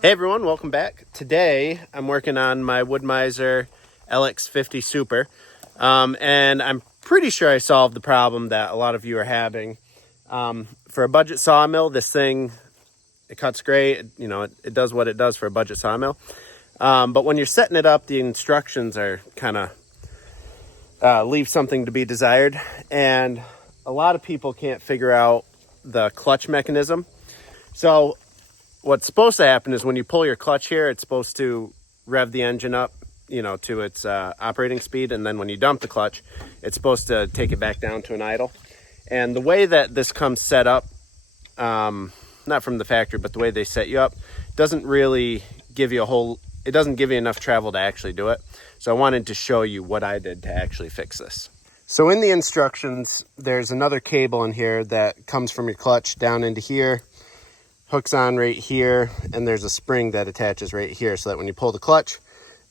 Hey everyone, welcome back. Today I'm working on my Woodmizer LX50 Super, and I'm pretty sure I solved the problem that a lot of you are having. For a budget sawmill, this thing, it cuts great. It does what it does for a budget sawmill. But when you're setting it up, the instructions are kind of leave something to be desired, and a lot of people can't figure out the clutch mechanism. So what's supposed to happen is when you pull your clutch here, it's supposed to rev the engine up, to its operating speed. And then when you dump the clutch, it's supposed to take it back down to an idle. And the way that this comes set up, not from the factory, but the way they set you up, doesn't really give you it doesn't give you enough travel to actually do it. So I wanted to show you what I did to actually fix this. So in the instructions, there's another cable in here that comes from your clutch down into here, hooks on right here, and there's a spring that attaches right here so that when you pull the clutch,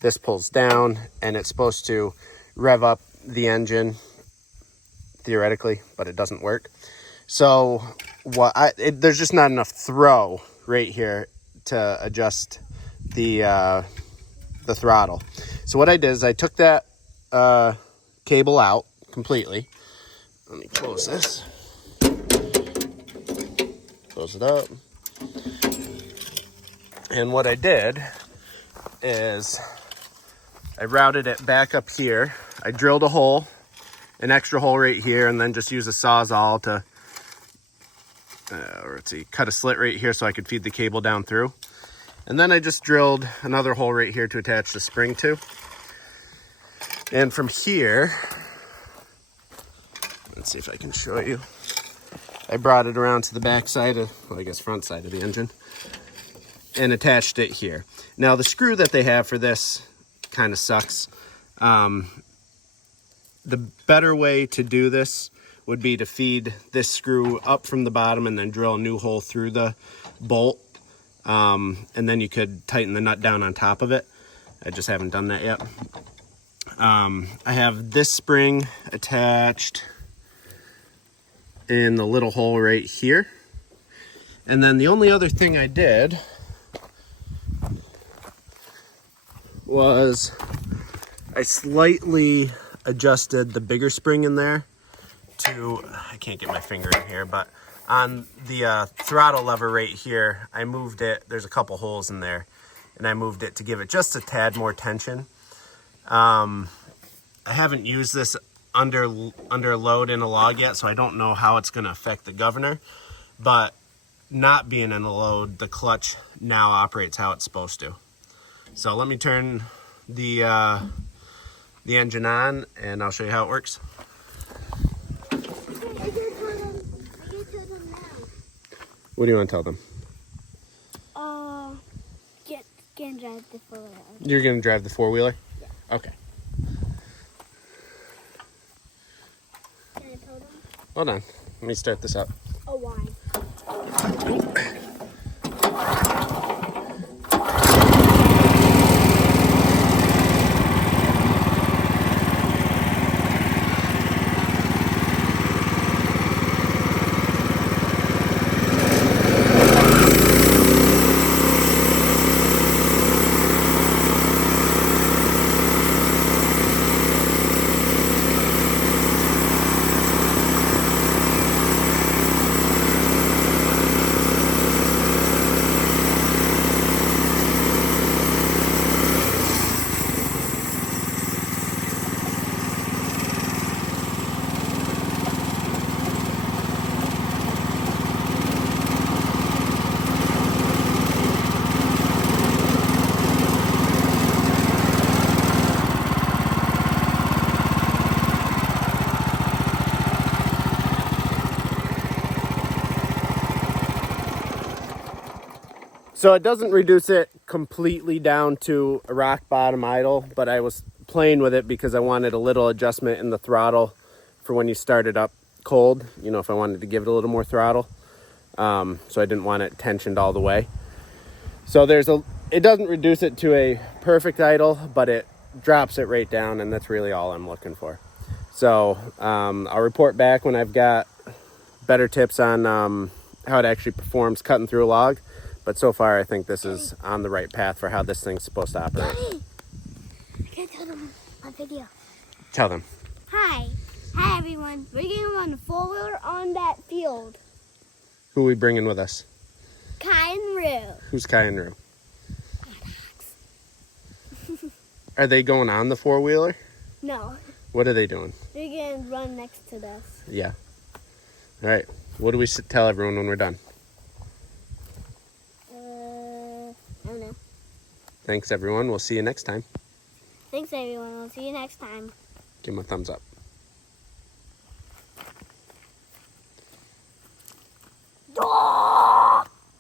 this pulls down and it's supposed to rev up the engine theoretically, but it doesn't work. So there's just not enough throw right here to adjust the throttle. So what I did is I took that cable out completely. Let me close this. Close it up. And what I did is I routed it back up here. I drilled a hole, an extra hole right here, and then just used a Sawzall to cut a slit right here so I could feed the cable down through. And then I just drilled another hole right here to attach the spring to. And from here, let's see if I can show you. I brought it around to the back side front side of the engine, and attached it here. Now the screw that they have for this kind of sucks. The better way to do this would be to feed this screw up from the bottom and then drill a new hole through the bolt. And then you could tighten the nut down on top of it. I just haven't done that yet. I have this spring attached in the little hole right here. And then the only other thing I did was I slightly adjusted the bigger spring in there to, I can't get my finger in here, but on the throttle lever right here, I moved it, there's a couple holes in there, and I moved it to give it just a tad more tension. I haven't used this under a load in a log yet, so I don't know how it's going to affect the governor, but not being in a load, the clutch now operates how it's supposed to. So let me turn the engine on and I'll show you how it works. What do you want to tell them? Can drive the four-wheeler. You're going to drive the four-wheeler? Yeah. Okay. Can I tell them? Hold on. Let me start this up. Oh, why? So it doesn't reduce it completely down to a rock bottom idle, but I was playing with it because I wanted a little adjustment in the throttle for when you start it up cold, if I wanted to give it a little more throttle. So I didn't want it tensioned all the way. So it doesn't reduce it to a perfect idle, but it drops it right down, and that's really all I'm looking for. So I'll report back when I've got better tips on how it actually performs cutting through a log. But so far, I think this is on the right path for how this thing's supposed to operate. Daddy, I can tell them on video. Tell them. Hi. Hi, everyone. We're going to run a four-wheeler on that field. Who are we bringing with us? Kai and Rue. Who's Kai and Rue? Are they going on the four-wheeler? No. What are they doing? They're going to run next to us. Yeah. All right. What do we tell everyone when we're done? I don't know. Thanks, everyone. We'll see you next time. Thanks, everyone. We'll see you next time. Give them a thumbs up.